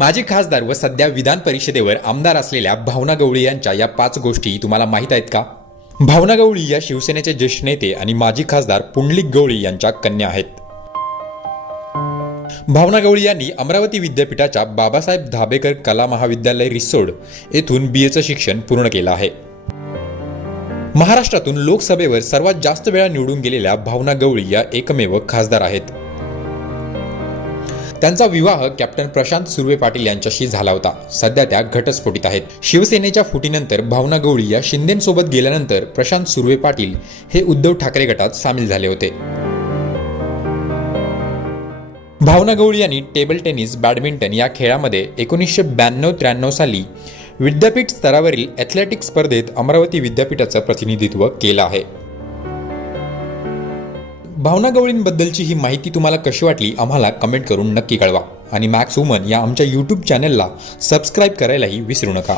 माजी खासदार व सध्या विधान परिषदेवर आमदार असलेल्या भावना गवळी यांच्या या पाच गोष्टी तुम्हाला माहीत आहेत का? भावना गवळी या शिवसेनेचे ज्येष्ठ नेते आणि माजी खासदार पुंडलिक गवळी यांच्या कन्या आहेत. भावना गवळी यांनी अमरावती विद्यापीठाच्या बाबासाहेब धाबेकर कला महाविद्यालय रिसोड येथून बी एचं शिक्षण पूर्ण केलं आहे. महाराष्ट्रातून लोकसभेवर सर्वात जास्त वेळा निवडून गेलेल्या भावना गवळी या एकमेव खासदार आहेत. त्यांचा विवाह कॅप्टन प्रशांत सुर्वे पाटील यांच्याशी झाला होता. सध्या त्या घटस्फोटीत आहेत. शिवसेनेच्या फुटीनंतर भावना गवळी या शिंदेसोबत गेल्यानंतर प्रशांत सुर्वे पाटील हे उद्धव ठाकरे गटात सामील झाले होते. भावना गवळी यांनी टेबल टेनिस बॅडमिंटन या खेळामध्ये एकोणीसशे ब्याण्णव त्र्याण्णव साली विद्यापीठ स्तरावरील ॲथलेटिक्स स्पर्धेत अमरावती विद्यापीठाचं प्रतिनिधित्व केलं आहे. भावना गवळींबद्दलची ही माहिती तुम्हाला कशी वाटली आम्हाला कमेंट करून नक्की कळवा. आणि मॅक्स वुमन या आमच्या यूट्यूब चॅनलला सबस्क्राईब करायलाही विसरू नका.